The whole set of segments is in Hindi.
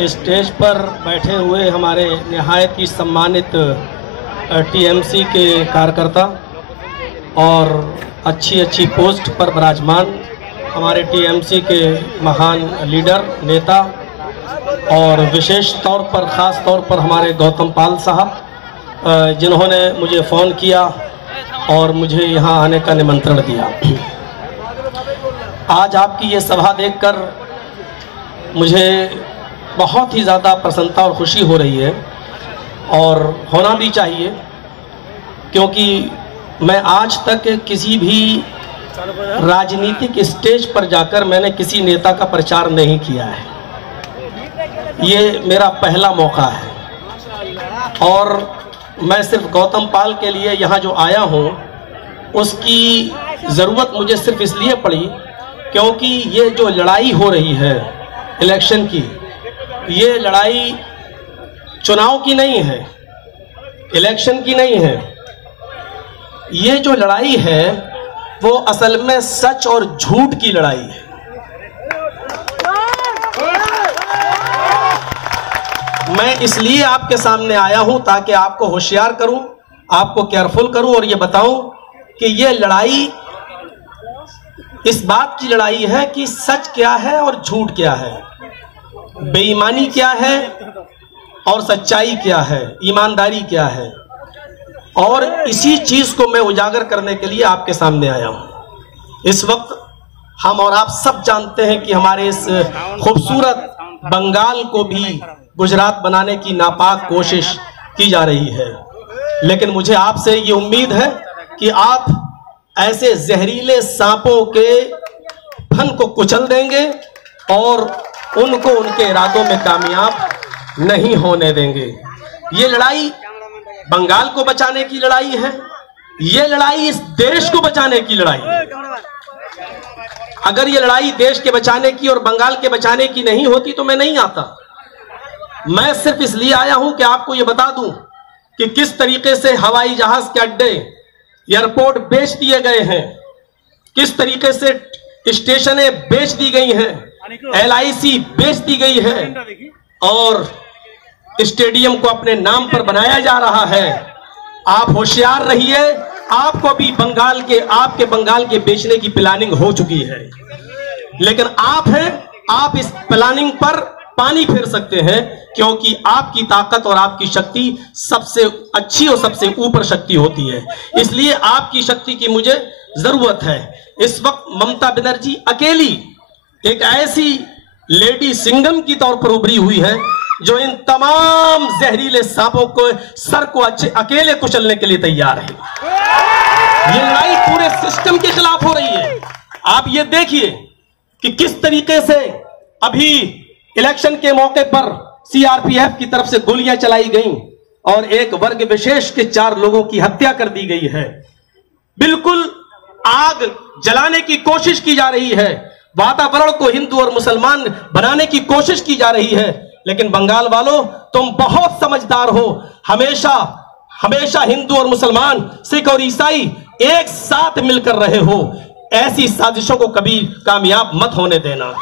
स्टेज पर बैठे हुए हमारे निहायत ही सम्मानित टीएमसी के कार्यकर्ता और अच्छी अच्छी पोस्ट पर विराजमान हमारे टीएमसी के महान लीडर नेता और विशेष तौर पर ख़ास तौर पर हमारे गौतम पाल साहब जिन्होंने मुझे फ़ोन किया और मुझे यहाँ आने का निमंत्रण दिया। आज आपकी ये सभा देखकर मुझे बहुत ही ज़्यादा प्रसन्नता और खुशी हो रही है और होना भी चाहिए, क्योंकि मैं आज तक किसी भी राजनीतिक स्टेज पर जाकर मैंने किसी नेता का प्रचार नहीं किया है। ये मेरा पहला मौका है और मैं सिर्फ गौतम पाल के लिए यहाँ जो आया हूँ उसकी ज़रूरत मुझे सिर्फ इसलिए पड़ी क्योंकि ये जो लड़ाई हो रही है इलेक्शन की, ये लड़ाई चुनाव की नहीं है, इलेक्शन की नहीं है। ये जो लड़ाई है वो असल में सच और झूठ की लड़ाई है। मैं इसलिए आपके सामने आया हूं ताकि आपको होशियार करूं, आपको केयरफुल करूं और ये बताऊं कि ये लड़ाई इस बात की लड़ाई है कि सच क्या है और झूठ क्या है, बेईमानी क्या है और सच्चाई क्या है, ईमानदारी क्या है। और इसी चीज को मैं उजागर करने के लिए आपके सामने आया हूं। इस वक्त हम और आप सब जानते हैं कि हमारे इस खूबसूरत बंगाल को भी गुजरात बनाने की नापाक कोशिश की जा रही है, लेकिन मुझे आपसे ये उम्मीद है कि आप ऐसे जहरीले सांपों के फन को कुचल देंगे और उनको उनके इरादों में कामयाब नहीं होने देंगे। ये लड़ाई बंगाल को बचाने की लड़ाई है, ये लड़ाई इस देश को बचाने की लड़ाई है। अगर ये लड़ाई देश के बचाने की और बंगाल के बचाने की नहीं होती तो मैं नहीं आता। मैं सिर्फ इसलिए आया हूं कि आपको ये बता दूं कि किस तरीके से हवाई जहाज के अड्डे, एयरपोर्ट बेच दिए गए हैं, किस तरीके से स्टेशनें बेच दी गई हैं, LIC बेच दी गई है और स्टेडियम को अपने नाम पर बनाया जा रहा है। आप होशियार रहिए, आपको भी आपके बंगाल के बेचने की प्लानिंग हो चुकी है, लेकिन आप इस प्लानिंग पर पानी फेर सकते हैं, क्योंकि आपकी ताकत और आपकी शक्ति सबसे अच्छी और सबसे ऊपर शक्ति होती है। इसलिए आपकी शक्ति की मुझे जरूरत है। इस वक्त ममता बनर्जी अकेली एक ऐसी लेडी सिंघम की तौर पर उभरी हुई है जो इन तमाम जहरीले सांपों को सर को अकेले कुचलने के लिए तैयार है। ये लड़ाई पूरे सिस्टम के खिलाफ हो रही है। आप ये देखिए कि किस तरीके से अभी इलेक्शन के मौके पर CRPF की तरफ से गोलियां चलाई गईं और एक वर्ग विशेष के 4 लोगों की हत्या कर दी गई है। बिल्कुल आग जलाने की कोशिश की जा रही है, वातावरण को हिंदू और मुसलमान बनाने की कोशिश की जा रही है। लेकिन बंगाल वालों, तुम बहुत समझदार हो। हमेशा हिंदू और मुसलमान, सिख और ईसाई एक साथ मिलकर रहे हो। ऐसी साजिशों को कभी कामयाब मत होने देना।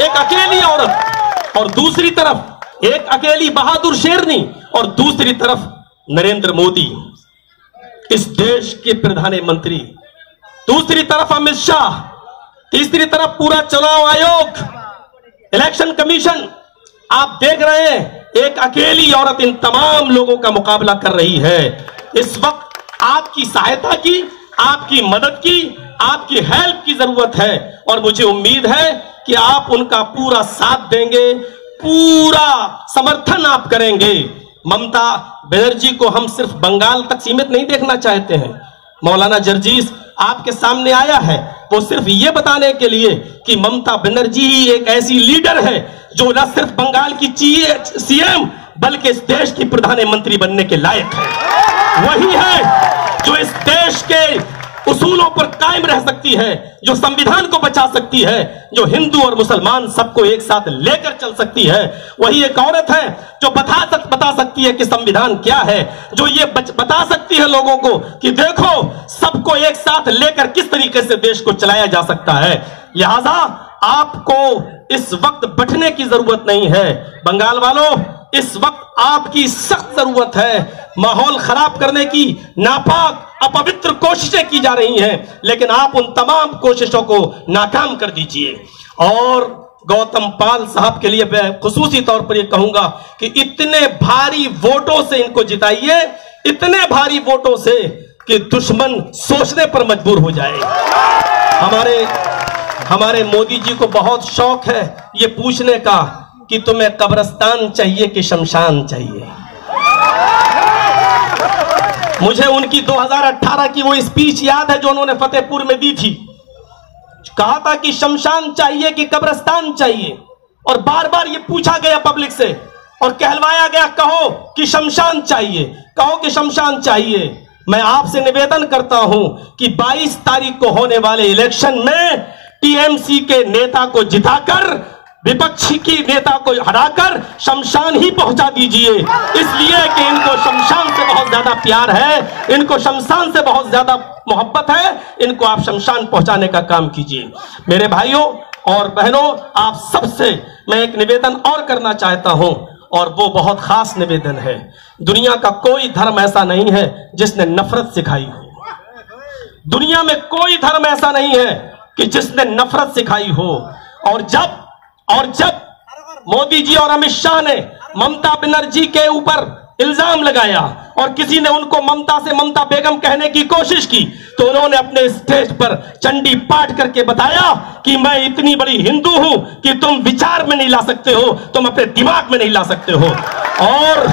एक अकेली औरत और दूसरी तरफ एक अकेली बहादुर शेरनी और दूसरी तरफ नरेंद्र मोदी, इस देश के प्रधानमंत्री, दूसरी तरफ अमित शाह, तीसरी तरफ पूरा चुनाव आयोग, इलेक्शन कमीशन। आप देख रहे हैं एक अकेली औरत इन तमाम लोगों का मुकाबला कर रही है। इस वक्त आपकी सहायता की, आपकी मदद की, आपकी हेल्प की जरूरत है और मुझे उम्मीद है कि आप उनका पूरा साथ देंगे, पूरा समर्थन आप करेंगे। ममता बनर्जी को हम सिर्फ बंगाल तक सीमित नहीं देखना चाहते हैं। मौलाना जर्जीस आपके सामने आया है वो सिर्फ ये बताने के लिए कि ममता बनर्जी ही एक ऐसी लीडर है जो न सिर्फ बंगाल की CM बल्कि इस देश की प्रधानमंत्री बनने के लायक है। वही है जो इस देश के उसूलों पर कायम रह सकती है, जो संविधान को बचा सकती है, जो हिंदू और मुसलमान सबको एक साथ लेकर चल सकती है। वही एक औरत है जो बता सकती है कि संविधान क्या है, जो ये बता सकती है लोगों को कि देखो सबको एक साथ लेकर किस तरीके से देश को चलाया जा सकता है। लिहाजा आपको इस वक्त बंटने की जरूरत नहीं है। बंगाल वालों, इस वक्त आपकी सख्त जरूरत है। माहौल खराब करने की नापाक अपवित्र कोशिशें की जा रही हैं, लेकिन आप उन तमाम कोशिशों को नाकाम कर दीजिए। और गौतम पाल साहब के लिए मैं खुसूसी तौर पर यह कहूंगा कि इतने भारी वोटों से इनको जिताइए, इतने भारी वोटों से कि दुश्मन सोचने पर मजबूर हो जाए। हमारे मोदी जी को बहुत शौक है ये पूछने का कि तुम्हें कब्रिस्तान चाहिए कि शमशान चाहिए। मुझे उनकी 2018 की वो स्पीच याद है जो उन्होंने फतेहपुर में दी थी। कहा था कि शमशान चाहिए कि कब्रिस्तान चाहिए, और बार बार ये पूछा गया पब्लिक से और कहलवाया गया, कहो कि शमशान चाहिए, कहो कि शमशान चाहिए। मैं आपसे निवेदन करता हूं कि 22 तारीख को होने वाले इलेक्शन में टीएमसी के नेता को जिताकर, विपक्षी की नेता को हराकर शमशान ही पहुंचा दीजिए, इसलिए कि इनको शमशान से बहुत ज्यादा प्यार है, इनको शमशान से बहुत ज्यादा मोहब्बत है। इनको आप शमशान पहुंचाने का काम कीजिए। मेरे भाइयों और बहनों, आप सबसे मैं एक निवेदन और करना चाहता हूं, और वो बहुत खास निवेदन है। दुनिया का कोई धर्म ऐसा नहीं है जिसने नफरत सिखाई हो। दुनिया में कोई धर्म ऐसा नहीं है कि जिसने नफरत सिखाई हो। और जब मोदी जी और अमित शाह ने ममता बनर्जी के ऊपर इल्जाम लगाया और किसी ने उनको ममता से ममता बेगम कहने की कोशिश की, तो उन्होंने अपने स्टेज पर चंडी पाठ करके बताया कि मैं इतनी बड़ी हिंदू हूं कि तुम विचार में नहीं ला सकते हो, तुम अपने दिमाग में नहीं ला सकते हो। और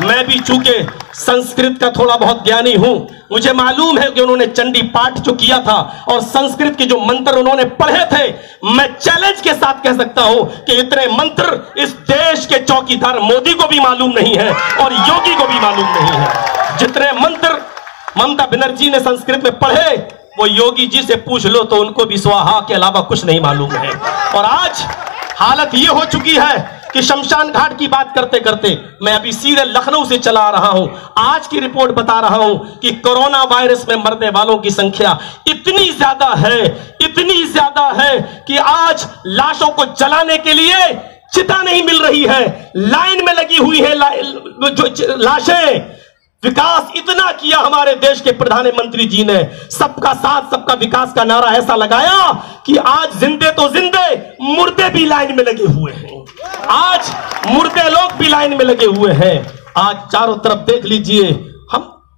मैं भी चूंकि संस्कृत का थोड़ा बहुत ज्ञानी हूं, मुझे मालूम है कि उन्होंने चंडी पाठ जो किया था और संस्कृत के जो मंत्र उन्होंने पढ़े थे, मैं चैलेंज के साथ कह सकता हूं कि इतने मंत्र इस देश के चौकीदार मोदी को भी मालूम नहीं है और योगी को भी मालूम नहीं है। जितने मंत्र ममता बनर्जी ने संस्कृत में पढ़े, वो योगी जी से पूछ लो तो उनको भी स्वाहा के अलावा कुछ नहीं मालूम है। और आज हालत ये हो चुकी है कि शमशान घाट की बात करते करते मैं अभी सीधे लखनऊ से चला रहा हूं। आज की रिपोर्ट बता रहा हूं कि कोरोना वायरस में मरने वालों की संख्या इतनी ज्यादा है कि आज लाशों को जलाने के लिए चिता नहीं मिल रही है, लाइन में लगी हुई है लाशें। विकास इतना किया हमारे देश के प्रधानमंत्री जी ने, सबका साथ सबका विकास का नारा ऐसा लगाया कि आज जिंदे तो जिंदे, मुर्दे भी लाइन में लगे हुए हैं। आज मुर्दे लोग भी लाइन में लगे हुए हैं। आज चारों तरफ देख लीजिए,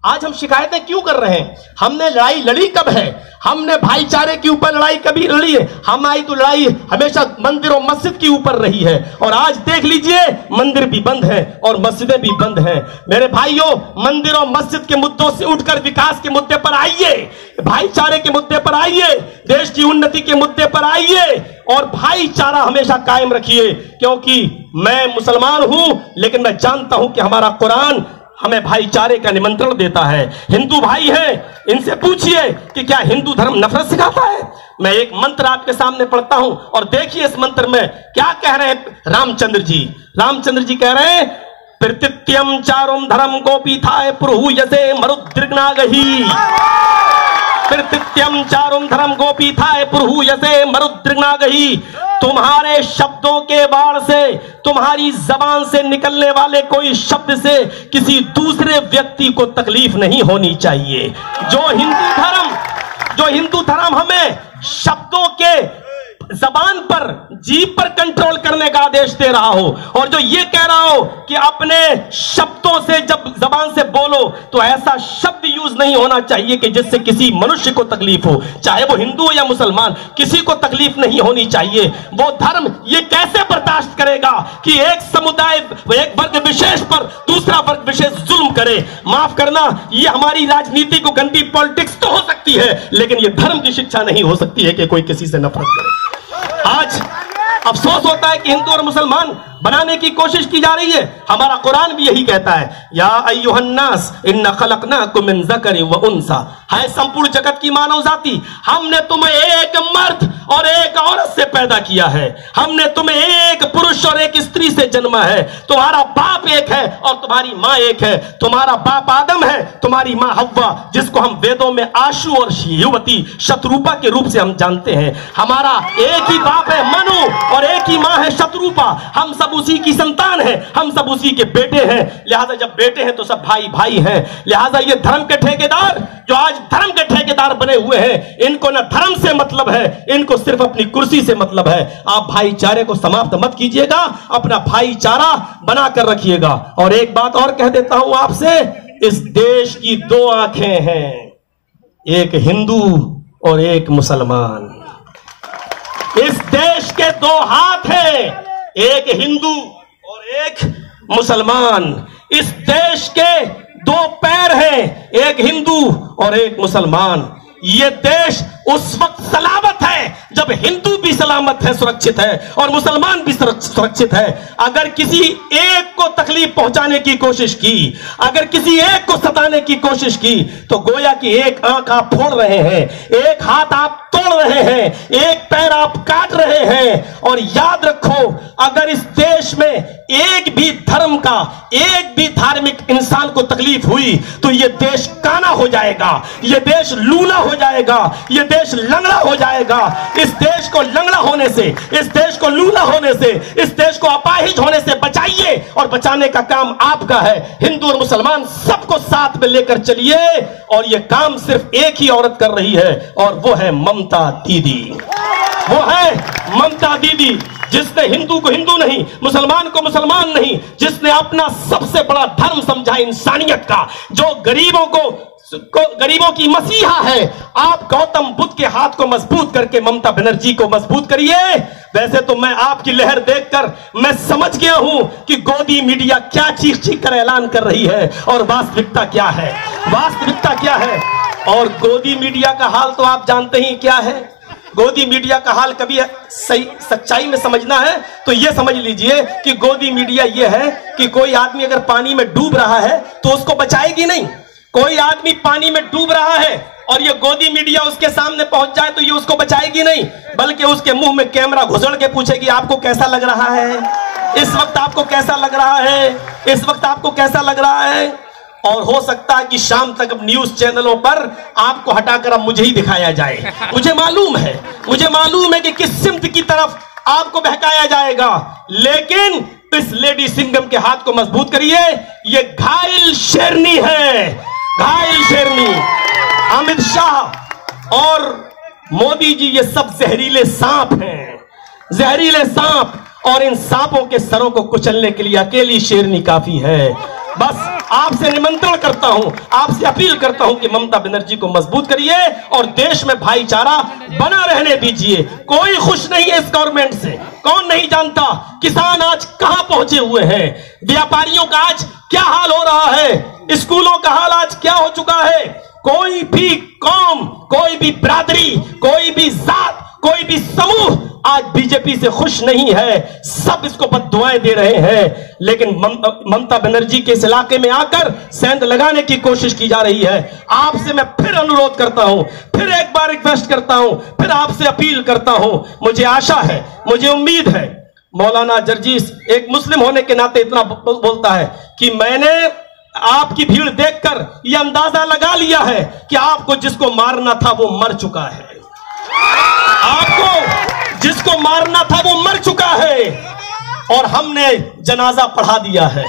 हम शिकायतें क्यों कर रहे हैं? हमने लड़ाई लड़ी कब है? हमने भाईचारे के ऊपर लड़ाई कभी लड़ी है? हमारी तो लड़ाई हमेशा मंदिर और मस्जिद के ऊपर रही है, और आज देख लीजिए मंदिर भी बंद है और मस्जिदें भी बंद हैं। मेरे भाइयों, मंदिर और मस्जिद के मुद्दों से उठकर विकास के मुद्दे पर आइए, भाईचारे के मुद्दे पर आइए, देश की उन्नति के मुद्दे पर आइए और भाईचारा हमेशा कायम रखिए। क्योंकि मैं मुसलमान हूं, लेकिन मैं जानता हूं कि हमारा कुरान हमें भाईचारे का निमंत्रण देता है। हिंदू भाई हैं, इनसे पूछिए कि क्या हिंदू धर्म नफरत सिखाता है? मैं एक मंत्र आपके सामने पढ़ता हूं और देखिए इस मंत्र में क्या कह रहे हैं रामचंद्र जी। रामचंद्र जी कह रहे हैं, प्रतित्यम चारुम धर्म गोपीथाय पुरुहूयसे मरुद्रिग्नागहि। प्रतित्यम चारुम धर्म गोपीथाय पुरुहूयसे मरुद्रिग्नागहि। तुम्हारे शब्दों के बाण से, तुम्हारी जबान से निकलने वाले कोई शब्द से किसी दूसरे व्यक्ति को तकलीफ नहीं होनी चाहिए। जो हिंदू धर्म हमें शब्दों के जबान पर, जीभ पर कंट्रोल करने का आदेश दे रहा हो, और जो ये कह रहा हो कि अपने शब्दों से जब जबान से बोलो तो ऐसा शब्द यूज नहीं होना चाहिए कि जिससे किसी मनुष्य को तकलीफ हो, चाहे वो हिंदू हो या मुसलमान, किसी को तकलीफ नहीं होनी चाहिए। वो धर्म ये कैसे बर्दाश्त करेगा कि एक समुदाय, एक वर्ग विशेष पर दूसरा वर्ग विशेष जुल्म करे? माफ करना, ये हमारी राजनीति को गंदी पॉलिटिक्स तो हो सकती है, लेकिन ये धर्म की शिक्षा नहीं हो सकती है कि कोई किसी से नफरत करे। आज अफसोस होता है कि हिंदू और मुसलमान बनाने की कोशिश की जा रही है। हमारा कुरान भी यही कहता है, या अय्युहन्नास इन्ना खलकनाकुम मिन ज़करिन व उन्सा, है संपूर्ण जगत की मानव जाति, हमने तुम्हें एक मर्द और एक औरत से पैदा किया है, हमने तुम्हें एक पुरुष और एक स्त्री से जन्मा है। तुम्हारा बाप एक है और तुम्हारी माँ एक है। तुम्हारा बाप आदम है, तुम्हारी माँ हव्वा, जिसको हम वेदों में आशु और युवती शत्रुपा के रूप से हम जानते हैं। हमारा एक ही बाप है मनु और एक ही माँ है शत्रुपा। हम सब उसी की संतान हैं, हम सब उसी के बेटे हैं। लिहाजा जब बेटे हैं तो सब भाई भाई हैं। लिहाजा ये धर्म के ठेकेदार जो आज धर्म के ठेकेदार बने हुए हैं, इनको ना धर्म से मतलब है, इनको सिर्फ अपनी कुर्सी से मतलब है। आप भाईचारे को समाप्त मत कीजिएगा, अपना भाईचारा बना कर रखिएगा। और एक बात और कह देता हूं आपसे, इस देश की दो आंखें हैं, एक हिंदू और एक मुसलमान। इस देश के दो हाथ हैं, एक हिंदू और एक मुसलमान। इस देश के दो पैर हैं, एक हिंदू और एक मुसलमान। ये देश उस वक्त सलामत है जब हिंदू भी सलामत है, सुरक्षित है, और मुसलमान भी सुरक्षित है। अगर किसी एक को तकलीफ पहुंचाने की कोशिश की, अगर किसी एक को सताने की कोशिश की, तो गोया कि एक आंख आप फोड़ रहे हैं, एक हाथ आप तोड़ रहे हैं, एक पैर आप काट रहे हैं। और याद रखो, अगर इस देश में एक भी धर्म का, एक भी धार्मिक इंसान को तकलीफ हुई तो यह देश काना हो जाएगा, यह देश लूला हो जाएगा, यह देश लंगड़ा हो जाएगा। इस देश को लंगड़ा होने से, इस देश को लूला होने से, इस देश को अपाहिज होने से बचाइए, और बचाने का काम आपका है। हिंदू और मुसलमान सबको साथ में लेकर चलिए, और यह काम सिर्फ एक ही औरत कर रही है, और वो है ममता दीदी। वो है ममता दीदी, जिसने हिंदू को हिंदू नहीं, मुसलमान को मुसलमान नहीं, जिसने अपना सबसे बड़ा धर्म समझा इंसानियत का, जो गरीबों की मसीहा है। आप गौतम बुद्ध के हाथ को मजबूत करके ममता बनर्जी को मजबूत करिए। वैसे तो मैं आपकी लहर देखकर मैं समझ गया हूं कि गोदी मीडिया क्या चीख चीख कर ऐलान कर रही है और वास्तविकता क्या है, वास्तविकता क्या है। और गोदी मीडिया का हाल तो आप जानते ही क्या है। गोदी मीडिया का हाल कभी सही सच्चाई में समझना है तो यह समझ लीजिए कि गोदी मीडिया यह है कि कोई आदमी अगर पानी में डूब रहा है तो उसको बचाएगी नहीं। कोई आदमी पानी में डूब रहा है और ये गोदी मीडिया उसके सामने पहुंच जाए तो ये उसको बचाएगी नहीं, बल्कि उसके मुंह में कैमरा घुसड़ के पूछेगी आपको कैसा लग रहा है, इस वक्त आपको कैसा लग रहा है, इस वक्त आपको कैसा लग रहा है। और हो सकता है कि शाम तक अब न्यूज चैनलों पर आपको हटाकर अब मुझे ही दिखाया जाए। मुझे मालूम है कि किस सिमत की तरफ आपको बहकाया जाएगा, लेकिन इस लेडी सिंघम के हाथ को मजबूत करिए। ये घायल शेरनी है, घायल शेरनी। अमित शाह और मोदी जी ये सब जहरीले सांप हैं, जहरीले सांप, और इन सांपों के सरों को कुचलने के लिए अकेली शेरनी काफी है। बस आपसे निमंत्रण करता हूं, आपसे अपील करता हूं कि ममता बनर्जी को मजबूत करिए और देश में भाईचारा बना रहने दीजिए। कोई खुश नहीं है इस गवर्नमेंट से, कौन नहीं जानता किसान आज कहां पहुंचे हुए हैं, व्यापारियों का आज क्या हाल हो रहा है, स्कूलों का हाल आज क्या हो चुका है। कोई भी कौम, कोई भी बिरादरी, कोई भी जात, कोई भी समूह आज बीजेपी से खुश नहीं है, सब इसको बद्दुआएं दे रहे हैं। लेकिन ममता बनर्जी के इस इलाके में आकर सेंध लगाने की कोशिश की जा रही है। आपसे मैं फिर अनुरोध करता हूं, फिर एक बार रिक्वेस्ट करता हूं, फिर आपसे अपील करता हूं। मुझे आशा है, मुझे उम्मीद है, मौलाना जर्जीस एक मुस्लिम होने के नाते इतना बोलता है कि मैंने आपकी भीड़ देखकर यह अंदाजा लगा लिया है कि आपको जिसको मारना था वो मर चुका है, आपको जिसको मारना था वो मर चुका है, और हमने जनाजा पढ़ा दिया है,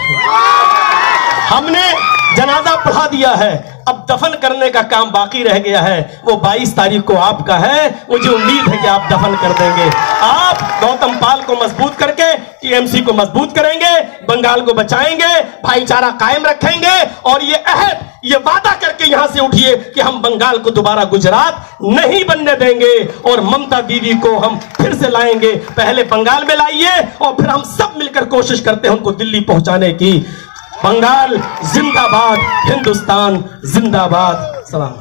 हमने जनाजा पढ़ा दिया है। अब दफन करने का काम बाकी रह गया है, वो 22 तारीख को आपका है। मुझे उम्मीद है कि आप दफन कर देंगे। आप गौतम पाल को मजबूत करके टीएमसी को मजबूत करेंगे, बंगाल को बचाएंगे, भाईचारा कायम रखेंगे, और ये अहद, ये वादा करके यहां से उठिए कि हम बंगाल को दोबारा गुजरात नहीं बनने देंगे, और ममता दीदी को हम फिर से लाएंगे। पहले बंगाल में लाइए और फिर हम सब मिलकर कोशिश करते हैं उनको दिल्ली पहुंचाने की। बंगाल जिंदाबाद, हिंदुस्तान जिंदाबाद। सलाम।